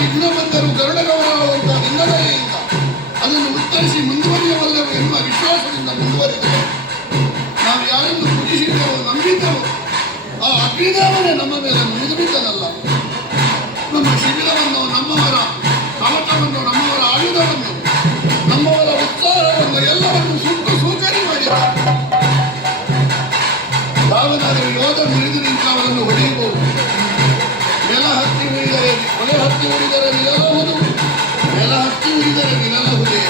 ವಿಘ್ನ ಬಂದರು ಗರುಡಗಮನವಾದಂತಹ ನಿನ್ನದೆಯಿಂದ ಅದನ್ನು ಉತ್ತರಿಸಿ ಮುಂದುವರಿಯಬಲ್ಲರು ಎನ್ನುವ ವಿಶ್ವಾಸದಿಂದ ಮುಂದುವರಿದರು. ನಾವು ಯಾರನ್ನು ಪೂಜಿಸಿದ್ದೆವು, ನಂಬಿದ್ದೆವು, ಆ ಅಗ್ನಿದೇವನೇ ನಮ್ಮ ಮೇಲೆ ಮುಗಿದುಬಿಟ್ಟನಲ್ಲ. ನಮ್ಮ ಶಿಬಿರವನ್ನು, ನಮ್ಮವರ ಕವಚವನ್ನು, ನಮ್ಮವರ ಆಯುಧವನ್ನು, ನಮ್ಮವರ ಉತ್ಸಾಹವನ್ನು ಎಲ್ಲವನ್ನು ಸುಟ್ಟು ಸೂಚನೆ ಮಾಡಿದ. ಯಾವನಾದರೂ ಯೋಧ ಮುರಿದು ನಿಂತವರನ್ನು ಹೊಡೆಯಬಹುದು. ನೆಲ ಹತ್ತಿ ಉಳಿದರೆ ನಿಲ್ಲಬಹುದು, ನೆಲ ಹತ್ತಿ ಉಳಿದರೆ ನಿಲ್ಲಬಹುದೇ.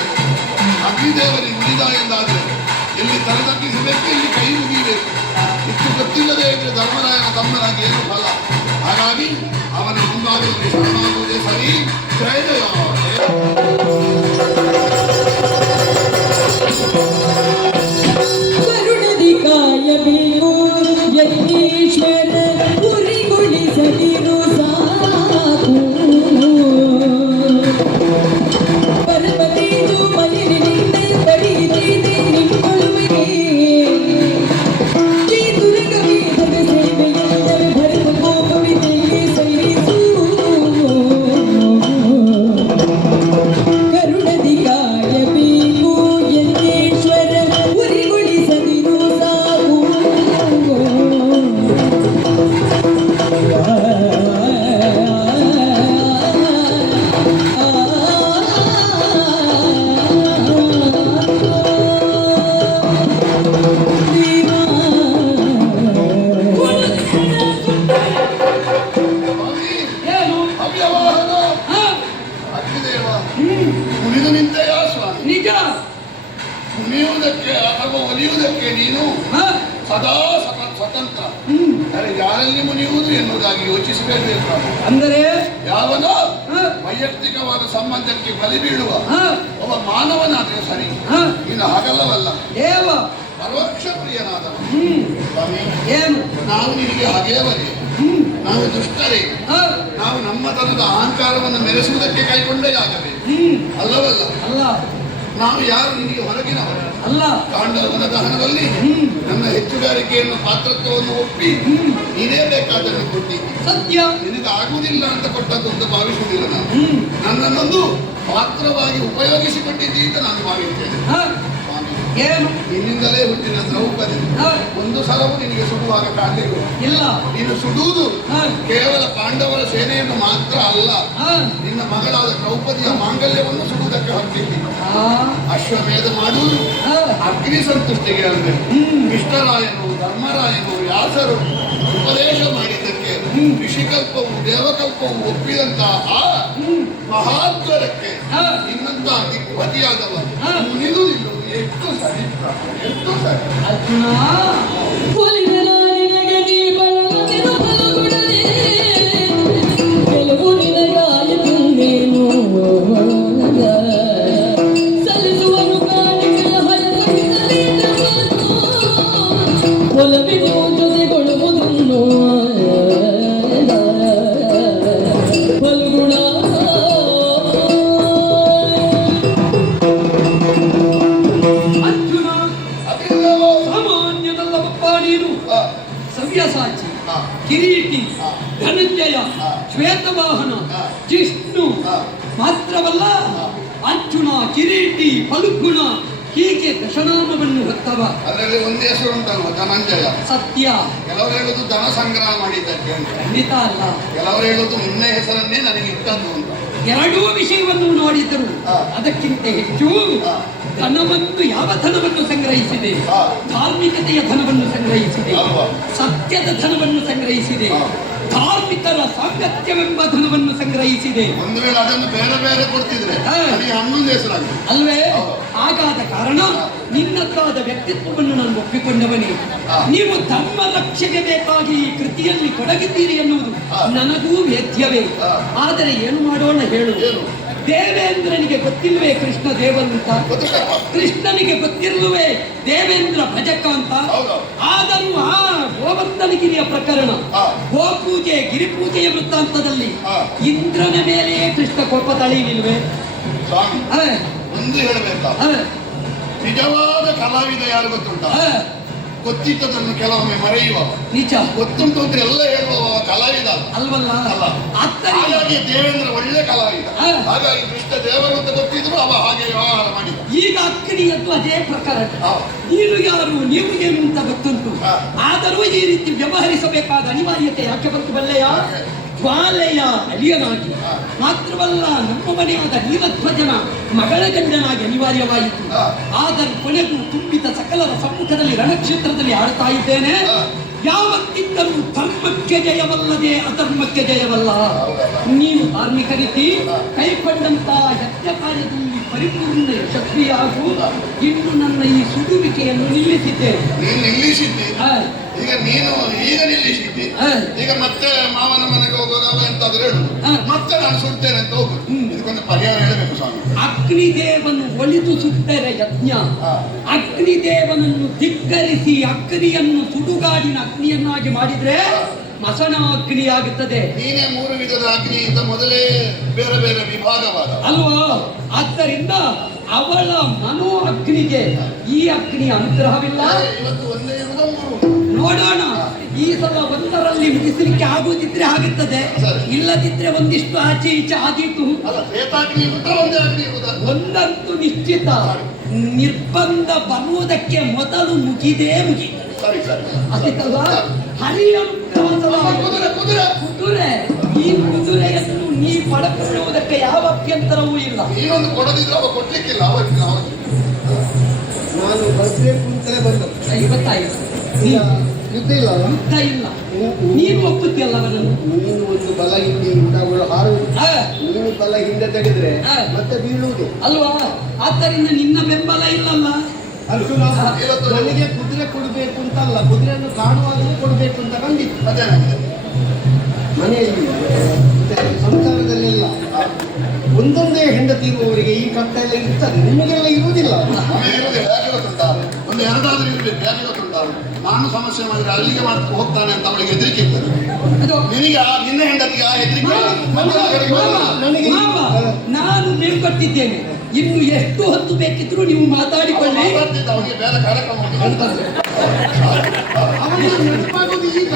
ಅಗ್ನಿದೇವರಿಗೆ ಉಳಿದ ಎಂದಾದರೆ ಎಲ್ಲಿ ತಲೆತಗ್ಗಿಸಬೇಕು, ಎಲ್ಲಿ ಕೈ ಮುಗಿಯಬೇಕು. ಇಷ್ಟು ಗೊತ್ತಿಲ್ಲದೆ ಇದ್ರೆ ಧರ್ಮರಾಯನ ತಮ್ಮನಾಗಿ ಏನು ಫಲ. ಹಾಗಾಗಿ ಅವನ ಮುಂದಾದಲ್ಲಿ ಶರಣಾಗುವುದೇ ಸರಿ. ಜಯ ಜಯ. ಕರುಣದಿ ಕಾಯಬೇಕು ಯಜ್ಞೇಶ್ವರ ಗುರಿಗೊಳಿಸದಿರು ಸಾಕು. ಪರಮತೇಜು ಮಲಿನಿಂದ ಪಡೆಯಿದೆ ನಿಮ್ಮೊಲುಮೆಗೆ. ಈ ದುರ್ಗವೇದದ ಸೇವೆಯೆಲ್ಲರ ಭರತ ಕೋಪವಿದೆಯೇ ಸಲ್ಲಿಸು. ಕರುಣದಿ ಕಾಯಬೇಕು ಯಜ್ಞೇಶ್ವರ ಗುರಿಗೊಳಿಸದಿರು ಸಾಕು. ಕುಣಿದು ನಿಂತೆಯಾ ಸ್ವಾಮಿ? ನಿಜ. ಕುಣಿಯುವುದಕ್ಕೆ ಅಥವಾ ಒಲಿಯುವುದಕ್ಕೆ ನೀನು ಸದಾ ಸ್ವತಂತ್ರ. ಯಾರಲ್ಲಿ ಮುನಿಯುವುದು ಎನ್ನುವುದಾಗಿ ಯೋಚಿಸಬೇಕು. ಅಂದರೆ ಯಾವನೋ ವೈಯಕ್ತಿಕವಾದ ಸಂಬಂಧಕ್ಕೆ ಬಲಿ ಬೀಳುವ ಒಬ್ಬ ಮಾನವನಾದರೆ ಸರಿ, ಇನ್ನು ಹಾಗಲ್ಲವಲ್ಲ. ದೇವ ಪರೋಕ್ಷ ಪ್ರಿಯನಾದವ ಸ್ವಾಮಿ. ಏನು ನಾವು ನಿನಗೆ ಹಾಗೇ ಬಲಿ. ನಾವು ದುಷ್ಟರೇ. ನಾವು ನಮ್ಮತನದ ಅಹಂಕಾರವನ್ನು ಮೆರೆಸುವುದಕ್ಕೆ ಕೈಕೊಂಡೇ ಆಗಬೇಕು. ಅಲ್ಲವಲ್ಲ. ಅಲ್ಲ. ನಾವು ಯಾರು ನಿನಗೆ ಹೊರಗಿನವರು ಅಲ್ಲ. ಕಾಂಡವನ ದಹನದಲ್ಲಿ ನನ್ನ ಹೆಚ್ಚುಗಾರಿಕೆಯನ್ನು, ಪಾತ್ರತ್ವವನ್ನು ಒಪ್ಪಿ ನೀನೇ ಬೇಕಾದನ್ನು ಕೊಟ್ಟಿದ್ದಿ. ಸತ್ಯ. ನಿನಗೆ ಆಗುವುದಿಲ್ಲ ಅಂತ ಕೊಟ್ಟದ್ದು ಅಂತ ಭಾವಿಸುವುದಿಲ್ಲ. ನಾನು ನನ್ನನ್ನೊಂದು ಪಾತ್ರವಾಗಿ ಉಪಯೋಗಿಸಿಕೊಂಡಿದ್ದಿ ಅಂತ ನಾನು ಭಾವಿಸ್ತೇನೆ. ಏನು ನಿನ್ನಿಂದಲೇ ಹುಟ್ಟಿನ ದ್ರೌಪದಿ ಒಂದು ಸಲವೂ ನಿನಗೆ ಸುಡುವಾಗ ಕಾಣಲಿಲ್ಲ. ಇಲ್ಲ. ನೀನು ಸುಡುವುದು ಕೇವಲ ಪಾಂಡವರ ಸೇನೆಯನ್ನು ಮಾತ್ರ ಅಲ್ಲ, ನಿನ್ನ ಮಗಳಾದ ದ್ರೌಪದಿಯ ಮಾಂಗಲ್ಯವನ್ನು ಸುಡುವುದಕ್ಕೆ ಹೊರಟಿದ್ದಿ. ಅಶ್ವಮೇಧ ಮಾಡುವುದು ಅಗ್ನಿ ಸಂತುಷ್ಟಿಗೆ ಅಲ್ಲದೆ ಕೃಷ್ಣರಾಯನು, ಧರ್ಮರಾಯನು, ವ್ಯಾಸರು ಉಪದೇಶ ಮಾಡಿದ್ದಕ್ಕೆ ಋಷಿಕಲ್ಪವು, ದೇವಕಲ್ಪವು ಒಪ್ಪಿದಂತಹ ಆ ಮಹಾದ್ವರಕ್ಕೆ ನಿನ್ನಂತ ದಿಗ್ಪತಿಯಾದವ ಮುನಿದು ನಿಲ್ಲುವುದು ಎಷ್ಟು ಸರಿ, ಎಷ್ಟು ಸರಿ. ಅರ್ಜುನ ಒಲಿದ ನಾರಿನಗೆ ನೀ ಬಳಲದಿರು ಬಲಗುಡದೆ ಕೆಲವು ನಿನಗಾಯಿತಂದೇನು ಸಲ್ಲಿಸುವರು ಕಾಣಿಕೆಯ ಹರಸವಿಸಲಿ ಒಲವಿದು ಜೊತೆಗೊಳ್ಳುವುದನ್ನು ಫಲ್ಗುಣ. ಸವ್ಯಸಾಚಿ, ಕಿರೀಟಿ, ಧನಂಜಯ, ಶ್ವೇತವಾಹನ, ಜಿಷ್ಣು ಮಾತ್ರವಲ್ಲ, ಅರ್ಜುನ, ಕಿರೀಟಿ, ಫಲ್ಗುಣ ಹೀಗೆ ದಶನಾಮವನ್ನು ಹೊತ್ತವ. ಅದರಲ್ಲಿ ಒಂದೇ ಹೆಸರು ಉಂಟಲ್ವ, ಧನಂಜಯ. ಸತ್ಯ. ಕೆಲವರು ಹೇಳುದು ಧನ ಸಂಗ್ರಹ ಮಾಡಿದ್ದಕ್ಕೆ ಅಂತ. ಖಂಡಿತ ಅಲ್ಲ. ಕೆಲವರು ಹೇಳುದು ನಿನ್ನ ಹೆಸರನ್ನೇ ನನಗೆ ಇಟ್ಟದ್ದು ಅಂತ. ಎರಡೂ ವಿಷಯವನ್ನು ನೋಡಿದರು. ಅದಕ್ಕಿಂತ ಹೆಚ್ಚು ಧನವನ್ನು, ಯಾವ ಧನವನ್ನು ಸಂಗ್ರಹಿಸಿದೆ? ಧಾರ್ಮಿಕತೆಯ ಧನವನ್ನು ಸಂಗ್ರಹಿಸಿದೆ, ಸತ್ಯದ ಧನವನ್ನು ಸಂಗ್ರಹಿಸಿದೆ, ಧಾರ್ಮಿಕರ ಸಾಂಗತ್ಯವೆಂಬ ಧನವನ್ನು ಸಂಗ್ರಹಿಸಿದೆ. ಒಂದು ವೇಳೆ ಅದನ್ನು ಬೇರೆ ಬೇರೆ ಕೊಡ್ತಿದ್ರೆ ಹನ್ನೊಂದು ಹೆಸರಾಗಿದೆ ಅಲ್ವೇ? ಹಾಗಾದ ಕಾರಣ ನಿನ್ನದಾದ ವ್ಯಕ್ತಿತ್ವವನ್ನು ನಾನು ಒಪ್ಪಿಕೊಂಡವನೇ. ನೀವು ಧರ್ಮ ರಕ್ಷೆಗೆ ಬೇಕಾಗಿ ಈ ಕೃತಿಯಲ್ಲಿ ತೊಡಗಿದ್ದೀರಿ ಎನ್ನುವುದು ನನಗೂ ವೇದ್ಯವೇ. ಆದರೆ ಏನು ಮಾಡೋಣ ಹೇಳು? ದೇವೇಂದ್ರನಿಗೆ ಗೊತ್ತಿಲ್ವೇ ಕೃಷ್ಣ ದೇವರು ಅಂತ? ಕೃಷ್ಣನಿಗೆ ಗೊತ್ತಿರಲುವೇ ದೇವೇಂದ್ರ ಭಜಕ ಅಂತ? ಆದರೂ ಆ ಗೋವರ್ಧನಗಿರಿಯ ಪ್ರಕರಣ, ಗೋಪೂಜೆ, ಗಿರಿಪೂಜೆಯ ವೃತ್ತಾಂತದಲ್ಲಿ ಇಂದ್ರನ ಮೇಲೆಯೇ ಕೃಷ್ಣ ಕೋಪ ತಳೆಯಲಿಲ್ವೇ? ಒಂದು ಹೇಳಬೇಕಾ, ನಿಜವಾದ ಕಲಾವಿದ ಯಾರು ಗೊತ್ತುಂಟ? ಗೊತ್ತಿದ್ದದನ್ನು ಕೆಲವೊಮ್ಮೆ ಮರೆಯುವ, ನಿಜ ಗೊತ್ತುಂಟು ಅಂತ ಎಲ್ಲ ಹೇಳುವ ಕಲಾವಿದ ಅಲ್ವಲ್ಲ. ಅಲ್ಲ. ಆದ್ದರಿಂದ ಹಾಗಾಗಿ ದೇವೇಂದ್ರ ಒಳ್ಳೆ ಕಲಾವಿದ. ಹಾ. ಹಾಗಾಗಿ ಕೃಷ್ಣ ದೇವರು ಅಂತ ಗೊತ್ತಿದ್ರು ಅವ ಹಾಗೆ ವ್ಯವಹಾರ ಮಾಡಿದ. ಈಗ ಅಕ್ಕನಿಯದ್ದು ಅದೇ ಪ್ರಕಾರ. ಹಾ. ನೀನು ಯಾರು, ನೀವು ಏನು ಅಂತ ಗೊತ್ತುಂಟು. ಹಾ. ಆದರೂ ಈ ರೀತಿ ವ್ಯವಹರಿಸಬೇಕಾದ ಅನಿವಾರ್ಯತೆ ಯಾಕೆ ಬಂತು ಬಲ್ಲೆಯ? ಜ್ವಾಲೆಯ ಅಳಿಯನಾಗಿ ಮಾತ್ರವಲ್ಲ, ನಮ್ಮ ಮನೆಯಾದ ನೀಲಧ್ವಜನ ಮಗಳ ಗಂಡನಾಗಿ ಅನಿವಾರ್ಯವಾಯಿತು. ಆದರೆ ಕೊನೆಗೂ ತುಂಬಿದ ಸಕಲರ ಸಮ್ಮುಖದಲ್ಲಿ ರಣಕ್ಷೇತ್ರದಲ್ಲಿ ಆಡ್ತಾ ಇದ್ದೇನೆ. ಯಾವತ್ತಿದ್ದರೂ ಧರ್ಮಕ್ಕೆ ಜಯವಲ್ಲದೆ ಅಧರ್ಮಕ್ಕೆ ಜಯವಲ್ಲ. ನೀನು ಧಾರ್ಮಿಕ ರೀತಿ ಕೈಕೊಂಡಂತ ಯಜ್ಞ ಕಾರ್ಯದಲ್ಲಿ ಪರಿಪೂರ್ಣ ಯಶಸ್ವಿಯಾಗು. ಇನ್ನು ನನ್ನ ಈ ಸುಡುವಿಕೆಯನ್ನು ನಿಲ್ಲಿಸಿದ್ದೇನೆ. ನೀನು ನಿಲ್ಲಿಸಿದ್ದಿ, ಆ, ಈಗ ನಿಲ್ಲಿಸಿದ್ದಿ. ಆ, ಈಗ ಮತ್ತೆ ಮಾವನ ಮನೆಗೆ ಹೋಗುವಾಗ ಎಂತಾದ್ರೂ ಹೇಳು, ಹಾ. ಮತ್ತೆ ನಾನು ಸುಡ್ತೇನೆ ಅಂತ ಹೋಗು. ಇದಕ್ಕೊಂದು ಪರಿಹಾರ ಹೇಳಬೇಕು ಸ್ವಾಮಿ. ಅಗ್ನಿದೇವನು ಒಲಿದು ಸುಟ್ಟರೆ ಯಜ್ಞ. ಹಾ. ಅಗ್ನಿದೇವನನ್ನು ಧಿಕ್ಕರಿಸಿ ಅಗ್ನಿಯನ್ನು ಸುಡುಗಾಡಿನ ಅಗ್ನಿಯನ್ನಾಗಿ ಮಾಡಿದ್ರೆ ಮಸಣ ಅಗ್ನಿಯಾಗುತ್ತದೆ. ನೀನೇ 3 ವಿಧದ ಅಗ್ನಿಯಿಂದ ಮೊದಲೇ ಬೇರೆ ಬೇರೆ ವಿಭಾಗವಾದ ಅಲ್ವಾ? ಆದ್ದರಿಂದ ಅವಳ ಮನೋ ಅಗ್ನಿಗೆ ಈ ಅಗ್ನಿಯ ಅನುಗ್ರಹವಿಲ್ಲ. ಇವತ್ತು ಒಂದೇ ಇರುವುದ 3. ನೋಡೋಣ, ಈ ಸಲ ಒಂದರಲ್ಲಿ ಮುಗಿಸಲಿಕ್ಕೆ ಆಗುದಿದ್ರೆ ಆಗುತ್ತದೆ, ಸರಿ. ಇಲ್ಲದಿದ್ರೆ ಒಂದಿಷ್ಟು ಆಚೆ ಈಚೆ ಆದೀತು. ಅಲ್ಲ, ಶ್ವೇತಾಗ್ನಿ ಇರುತ್ತಾ ಒಂದೇ ಅಗ್ನಿ ಇರುವುದಾ? ಒಂದಂತೂ ನಿಶ್ಚಿತ, ನಿರ್ಬಂಧ ಬರುವುದಕ್ಕೆ ಮೊದಲು ಮುಗಿದೇ ಮುಗಿತು. ಸರಿ ಸರಿ. ಅದಿತ್ತಲ್ಲ ಹರಿಯ ಕುದುರೆ ಕುದುರೆ ಕುದುರೆ. ಈ ಕುದುರೆಯನ್ನು ನೀ ಪಡೆದುಕೊಳ್ಳುವುದಕ್ಕೆ ಯಾವ ಅಭ್ಯಂತರವೂ ಇಲ್ಲ. ನೀನೊಂದು ಕೊಡದಿದ್ರೆ ಅವ ಕೊಡ್ಲಿಕ್ಕಿಲ್ಲ. ಅವರಿಗೆ ನಾನು ಬರ್ಬೇಕು ಅಂತಲೇ ಬಂದ. ಗೊತ್ತಾಯಿತು. ಯುದ್ಧ ಇಲ್ಲ ಅಲ್ಲ? ಯುದ್ಧ ಇಲ್ಲ. ನೀನು ಒಪ್ಪುತ್ತಿಯಲ್ಲ ಅವನನ್ನು. ನೀನು ಒಂದು ಬಲ ಹಿಂದೆ ಉಂಟಾಗುವ ಹಾರು, ಆ, ನೀನು ಬಲ ಹಿಂದೆ ತೆಗೆದ್ರೆ ಆ. ಮತ್ತೆ ಬೀಳುವುದು ಅಲ್ವಾ? ಆದ್ದರಿಂದ ನಿನ್ನ ಬೆಂಬಲ ಇಲ್ಲಲ್ಲ. ಅರ್ಜುನ, ನನಗೆ ಕುದುರೆ ಕೊಡಬೇಕು ಅಂತಲ್ಲ, ಕುದುರೆಯನ್ನು ಕಾಣುವಾಗಲೂ ಕೊಡಬೇಕು ಅಂತ ಕಂಡಿತ್ತು. ಅದೇ ಮನೆಯಲ್ಲಿ ಮತ್ತೆ ಸಂಸಾರದಲ್ಲೆಲ್ಲ ಒಂದೊಂದೇ ಹೆಂಡತಿ ಇರುವವರಿಗೆ ಈ ಕಷ್ಟ ಎಲ್ಲ ಇರ್ತದೆ, ನಿಮಗೆಲ್ಲ ಇರುವುದಿಲ್ಲ. ಆಮೇಲೆ ಇರುವುದಿಲ್ಲ. ಯಾಕೆ ಗೊತ್ತುಂಟಾ? ಒಂದು ಎರಡಾದ್ರೂ ಇರ್ಬೇಕು. ಯಾಕೆ ಗೊತ್ತುಂಟಾ? ನಾನು ಸಮಸ್ಯೆ ಮಾಡಿದ್ರೆ ಅಲ್ಲಿಗೆ ಹೋಗ್ತಾನೆ ಅಂತ ಅವಳಿಗೆ ಹೆದರಿಕೆ ಇರ್ತದೆ. ಅದು ನಿನಗೆ ನಿನ್ನ ಹೆಂಡತಿಗೆ ಆ ಹೆದರಿಕೆ ನನಗೆ ನಾನು ಮೇಲ್ಕೊಟ್ಟಿದ್ದೇನೆ. ಇನ್ನು ಎಷ್ಟು ಹೊತ್ತು ಬೇಕಿದ್ರು ನೀವು ಮಾತಾಡಿಕೊಳ್ಳಿ. ಮಾತಾಡ್ತಿದ್ದ ಅವನಿಗೆ ಬೇರೆ ಕಾರ್ಯಕ್ರಮ ಅವನಿಗೆ ನೆನಪಾಗೋದು ಈಗ.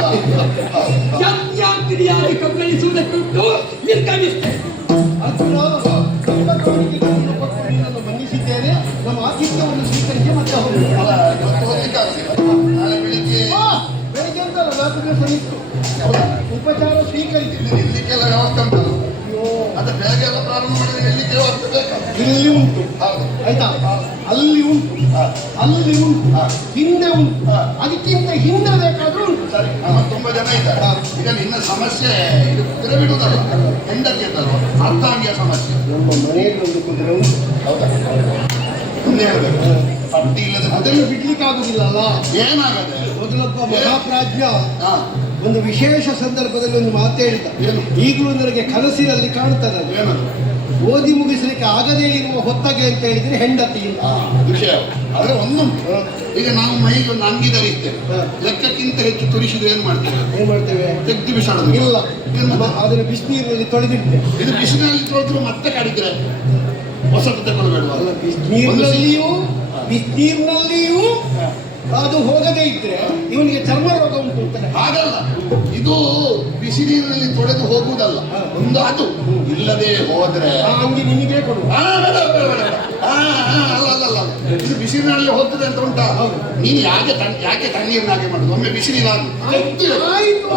ಯಜ್ಞಾಗ್ನಿಯಾಗಿ ಕಬ್ಬಳಿಸುವುದಕ್ಕುಂಟು ನಿರ್ಗಮಿಸ್ತೇನೆ. ಅರ್ಜುನ, ನಿನ್ನನ್ನು ಮನ್ನಿಸಿದ್ದೇನೆ. ನಮ್ಮ ಆತಿಥ್ಯವನ್ನು ಸ್ವೀಕರಿಸಿ ಮತ್ತೆ ಹೋಗುದು. ಅಲ್ಲ, ಇವತ್ತು ಹೋಗ್ಲಿಕ್ಕೆ ಆಗುದಿಲ್ಲ. ನಾಳೆ ಬೆಳಿಗ್ಗೆ ಬೆಳಿಗ್ಗೆ ಅಂತಲ್ಲ, 4 ದಿವಸ ನಿಂತು ಉಪಚಾರ ಸ್ವೀಕರಿಸಿ ನಿಲ್ಲಿಕ್ಕೆಲ್ಲ ವ್ಯವಸ್ಥೆ ಉಂಟಲ್ಲ. ಅಯ್ಯೋ, ಮತ್ತೆ ಬೇಗ ಎಲ್ಲ ಪ್ರಾರಂಭ ಮಾಡಿದ್ರೆ ನಿಲ್ಲಿಕ್ಕೆ ವ್ಯವಸ್ಥೆ ಬೇಕಾ? ಇಲ್ಲಿ ಉಂಟು, ಹೌದು. ಆಯ್ತಾ? ಅಲ್ಲಿ ಉಂಟು, ಅಲ್ಲಿ ಉಂಟು, ಹಿಂದೆ ಉಂಟು, ಅದಕ್ಕಿಂತ ಹಿಂದೆ ಬೇಕಾದ್ರೂ ಉಂಟು. ಸರಿ, ನಮ್ಮ ತುಂಬಾ ಜನ ಇದ್ದಾರೆ. ಈಗ ನಿನ್ನ ಸಮಸ್ಯೆ ಇದು ಕುದುರೆ ಬಿಡುವುದಲ್ಲ, ಹೆಂಡತಿ ಅಂತಲ್ವ, ಅರ್ಧಾಂಗಿಯ ಸಮಸ್ಯೆ. ನಮ್ಮ ಮನೆಯಲ್ಲಿ ಒಂದು ಕುದುರೆ ಉಂಟು. ಹೌದಾ? ಮುಂದೆ ಹೇಳ್ಬೇಕು. ಪಟ್ಟಿ ಇಲ್ಲದ ಕುದುರೆ ಅದನ್ನು ಬಿಡ್ಲಿಕ್ಕೆ ಆಗುದಿಲ್ಲ ಅಲ್ಲ. ಏನಾಗದೆ? ಮೊದಲೊಬ್ಬ ಮಹಾಪ್ರಾಜ್ಞ ಹಾ, ಒಂದು ವಿಶೇಷ ಸಂದರ್ಭದಲ್ಲಿ ಒಂದು ಮಾತು ಹೇಳಿದ. ಏನು? ಈಗಲೂ ನನಗೆ ಕನಸಿನಲ್ಲಿ ಕಾಣ್ತದೆ ಅದು. ಏನದು? ಓದಿ ಮುಗಿಸಲಿಕ್ಕೆ ಆಗದೇ ಇರುವ ಹೊತ್ತಗೆ ಅಂತ ಹೇಳಿದ್ರೆ ಹೆಂಡತಿ. ವಿಷಯ ಆದ್ರೆ ಒಂದುಂಟು. ಈಗ ನಾವು ಮೈಗೆ ಒಂದು ಅಂಗಿ ಧರಿಸ್ತೇವೆ, ಲೆಕ್ಕಕ್ಕಿಂತ ಹೆಚ್ಚು ತುರಿಸಿದ್ರೆ ಏನ್ ಮಾಡ್ತೇವೆ? ಏನ್ ಮಾಡ್ತೇವೆ? ತೆಗ್ದು ಬಿಸಾಡೋದು. ಇಲ್ಲ, ಏನ್ ಮತ್ತೆ? ಅದನ್ನು ಬಿಸಿನೀರಿನಲ್ಲಿ ತೊಳೆದಿಟ್ಟೆ. ಇದು ಬಿಸಿಲಿನಲ್ಲಿ ತೊಳೆದ್ರು ಮತ್ತೆ ಕಾಡಿದ್ರೆ ಹೊಸದು ತಗೊಳ್ಬೇಡವಾ? ಅಲ್ಲ, ಬಿಸಿನೀರಿನಲ್ಲಿಯೂ ಅದು ಹೋಗದೇ ಇದ್ರೆ ಇವನಿಗೆ ಚರ್ಮ ರೋಗ ಉಂಟು ಅಂತಾನೆ. ಹಾಗಲ್ಲ, ಇದು ಬಿಸಿ ನೀರಿನಲ್ಲಿ ತೊಳೆದು ಹೋಗುವುದಲ್ಲ. ಒಂದು ಅದು ಇಲ್ಲದೆ ಹೋದ್ರೆ ಆ ಅಂಗಿ ನಿನಗೆ ಕೊಡು. ಬೇಡ, ಬೇಡ, ಬೇಡ. ಅಲ್ಲ ಅಲ್ಲ ಅಲ್ಲ, ಇದು ಬಿಸಿ ನೀರಲ್ಲಿ ಹೋಗ್ತದೆ ಅಂತ ಉಂಟಾ? ನೀನು ಯಾಕೆ ತಣ್ಣೀರಿನಾಗೆ ಮಾಡುದು? ಒಮ್ಮೆ ಬಿಸಿ ನೀರಾಗು. ಆಯ್ತು.